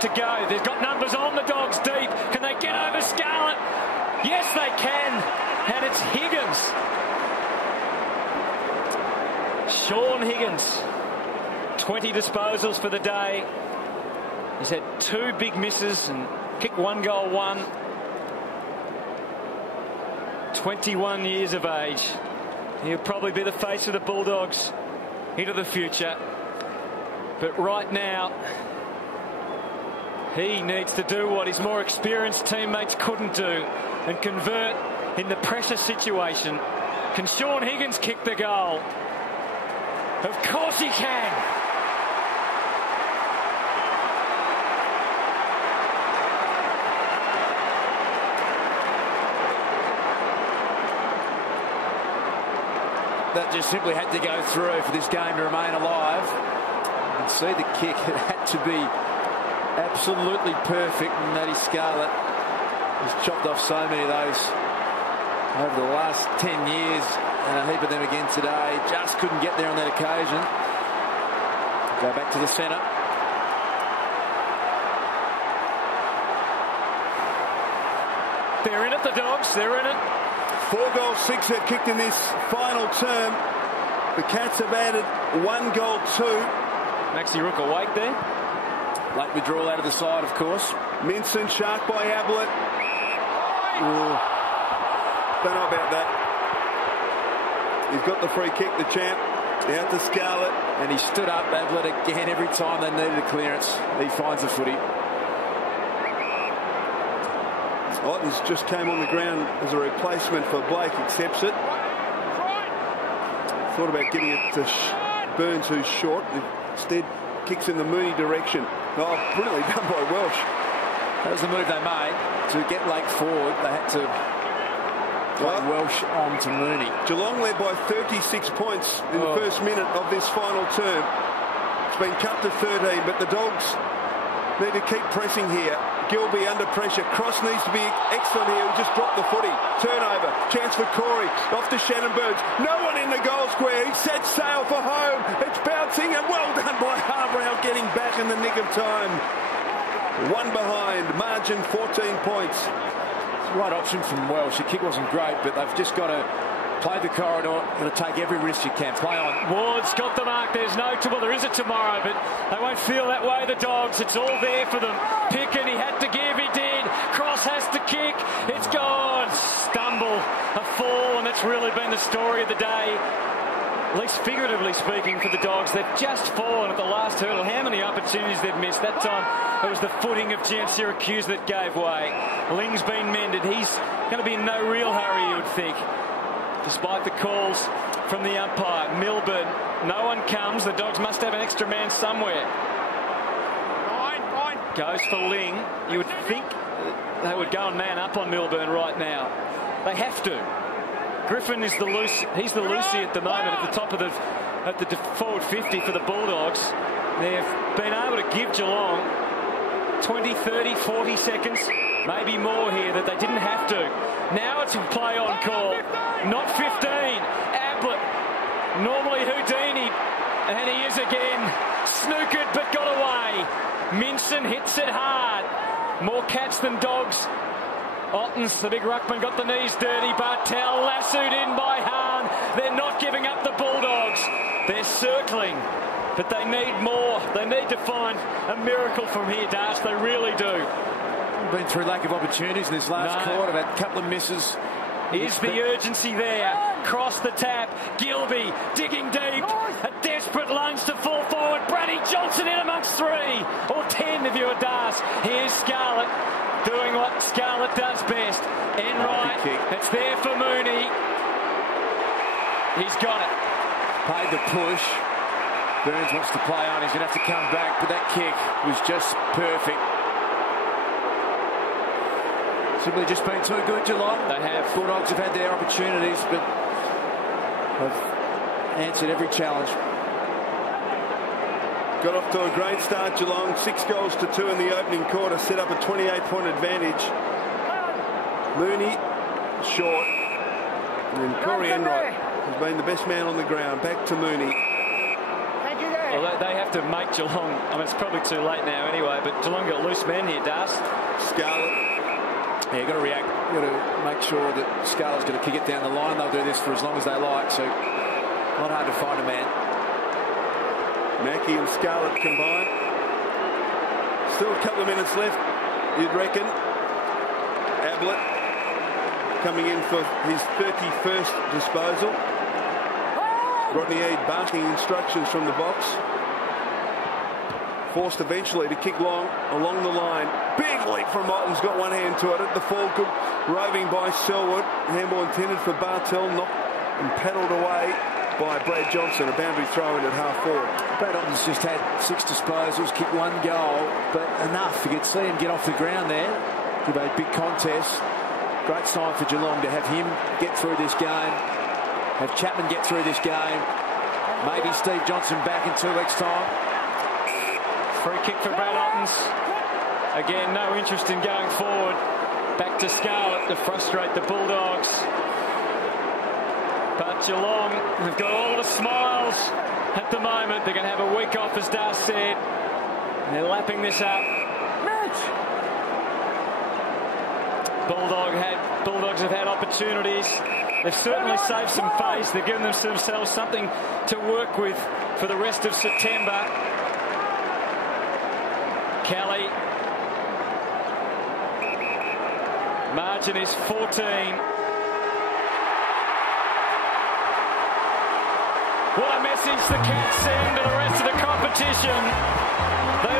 to go. They've got numbers on the Dogs deep. Can they get over Scarlett? Yes, they can. And it's Higgins. Sean Higgins. 20 disposals for the day. He's had 2 big misses and kicked 1 goal, 1. 21 years of age. He'll probably be the face of the Bulldogs into the future. But right now, he needs to do what his more experienced teammates couldn't do and convert in the pressure situation. Can Sean Higgins kick the goal? Of course he can. That just simply had to go through for this game to remain alive. You can see the kick. It had to be absolutely perfect, and Matty Scarlett has chopped off so many of those over the last 10 years, and a heap of them again today. Just couldn't get there on that occasion. Go back to the centre. They're in it, the Dogs. They're in it. 4 goals, 6 they've kicked in this final term. The Cats have added 1 goal, 2. Maxi Rook awake there. Late withdrawal out of the side, of course. Minson, shark by Ablett. Don't know about that. He's got the free kick, the champ. Out to Scarlett. And he stood up, Ablett, again every time they needed a clearance. He finds the footy. Ottens just came on the ground as a replacement for Blake, accepts it. Thought about giving it to Burns, who's short. Instead, kicks in the Mooney direction. Oh, brilliantly done by Welsh. That was the move they made to get Lake forward. They had to play Welsh on to Mooney. Geelong led by 36 points in the first minute of this final term. It's been cut to 13, but the Dogs need to keep pressing here. Gilby under pressure. Cross needs to be excellent here. He just dropped the footy. Turnover. Chance for Corey. Off to Shannon Burns. No one in the goal square. He set sail for home. It's bouncing, and well done by Harbrow, getting back in the nick of time. 1 behind. Margin 14 points. It's the right option from Welsh. The kick wasn't great, but they've just got to play the corridor. Got to take every risk you can. Play on. Ward's got the mark. There's no trouble. There is a tomorrow, but they won't feel that way, the Dogs. It's all there for them. Pickett, he had to give. He did. Cross has to kick. It's gone. Stumble. A fall, and it's really been the story of the day. At least figuratively speaking for the Dogs. They've just fallen at the last hurdle. How many opportunities they've missed. That time it was the footing of Jan Syracuse that gave way. Ling's been mended. He's going to be in no real hurry, you would think, despite the calls from the umpire. Milburn, no one comes. The Dogs must have an extra man somewhere. Goes for Ling. You would think they would go and man up on Milburn right now. They have to. Griffin is the loose. He's the loosey at the moment at the top of the forward 50 for the Bulldogs. They've been able to give Geelong 20, 30, 40 seconds, maybe more here that they didn't have to. Now it's a play on call. Not 15. Ablett, normally Houdini, and he is again. Snookered but got away. Minson hits it hard. More Cats than Dogs. Ottens, the big ruckman, got the knees dirty. Bartel lassoed in by Hahn. They're not giving up the Bulldogs. They're circling, but they need more. They need to find a miracle from here, Darts. They really do. Been through lack of opportunities in this last quarter. They've had a couple of misses. Is the urgency there? Cross the tap. Gilby digging deep. A desperate lunge to fall forward. Brady Johnson in amongst 3 or 10 if you're a Darts. Here's Scarlett doing what Scarlett does best. Enright. It's there for Mooney. He's got it. Paid the push. Burns wants to play on. He's going to have to come back, but that kick was just perfect. Simply just been too good, Geelong. They have. Bulldogs have had their opportunities, but have answered every challenge. Got off to a great start, Geelong. 6 goals to 2 in the opening quarter. Set up a 28-point advantage. Mooney, short. And Corey Enright has been the best man on the ground. Back to Mooney. Thank you, Well, they have to make Geelong. I mean, it's probably too late now anyway, but Geelong got loose men here, Das. Scarlett. Yeah, you've got to react. You've got to make sure that Scarlett's going to kick it down the line. They'll do this for as long as they like, so not hard to find a man. Mackie and Scarlett combined. Still a couple of minutes left, you'd reckon. Ablett coming in for his 31st disposal. Rodney Eade barking instructions from the box. Forced eventually to kick long along the line. Big leap from Moulton's got one hand to it. At the fall, good roving by Selwood. Handball intended for Bartel, knocked and paddled away by Brad Johnson. A boundary throw in at half forward. Brad Johnson just had 6 disposals, kicked 1 goal, but enough. You could see him get off the ground there. Give a big contest. Great sign for Geelong to have him get through this game. Have Chapman get through this game. Maybe Steve Johnson back in 2 weeks' time. Free kick for Brad Ottens. Again, no interest in going forward. Back to Scarlett to frustrate the Bulldogs. But Geelong have got all the smiles at the moment. They're going to have a week off, as Dar said. And they're lapping this up. Bulldogs have had opportunities. They've certainly saved some face. They've given themselves something to work with for the rest of September. Kelly. Margin is 14. What a message the Cats send to the rest of the competition. They